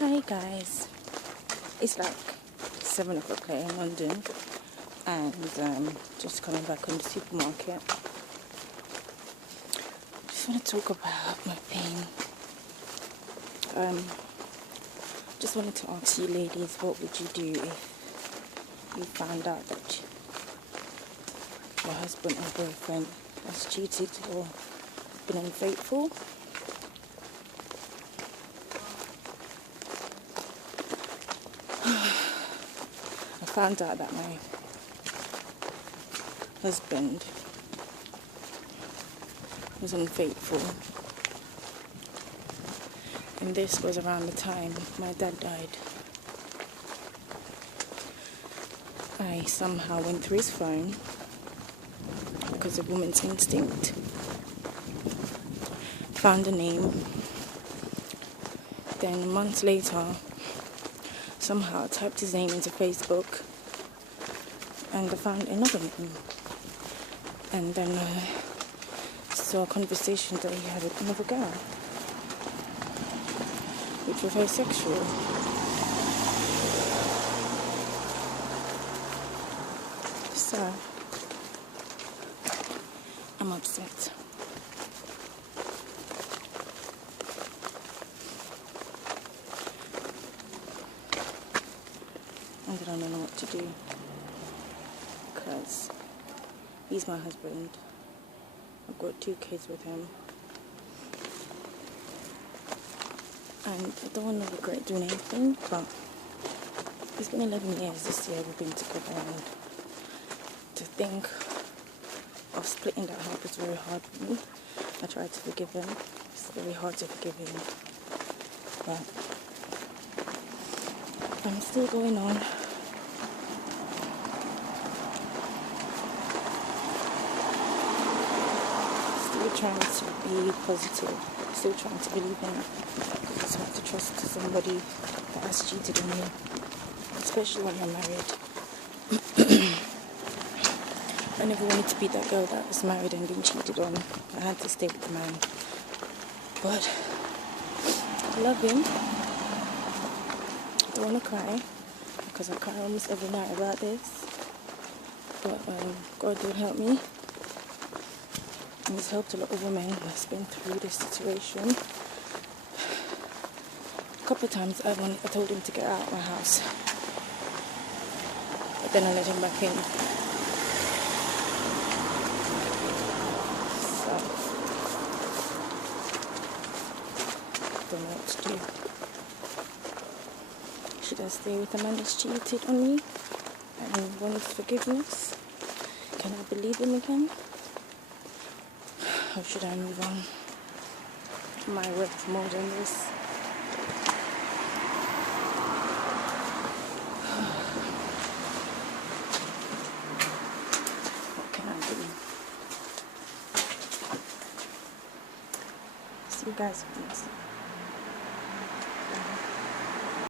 Hi guys, it's like 7 o'clock here in London and just coming back from the supermarket. Just want to talk about my pain. Just wanted to ask you ladies, what would you do if you found out that your husband or boyfriend has cheated or been unfaithful? I found out that my husband was unfaithful, and this was around the time my dad died. I somehow went through his phone because of woman's instinct, found a name, then months later somehow typed his name into Facebook and I found another name, and then saw a conversation that he had with another girl, which was very sexual. So I'm upset. And I don't know what to do, because he's my husband. I've got 2 kids with him, and I don't want to regret doing anything, but it's been 11 years this year we've been together, and to think of splitting that help is very hard for me. I tried to forgive him. It's very hard to forgive him, but I'm still going on. Still trying to be positive. Still trying to believe in it. It's hard to trust somebody that has cheated on you, especially when you're married. I never wanted to be that girl that was married and being cheated on. I had to stay with the man. But I love him. I don't want to cry, because I cry almost every night about this. But God will help me. And He's helped a lot of women who have been through this situation. A couple of times I told him to get out of my house, but then I let him back in. So I don't know what to do. Should I stay with the man that's cheated on me and wants forgiveness? Can I believe him again? Or should I move on? Am I worth more than this? What can I do? See you guys, please.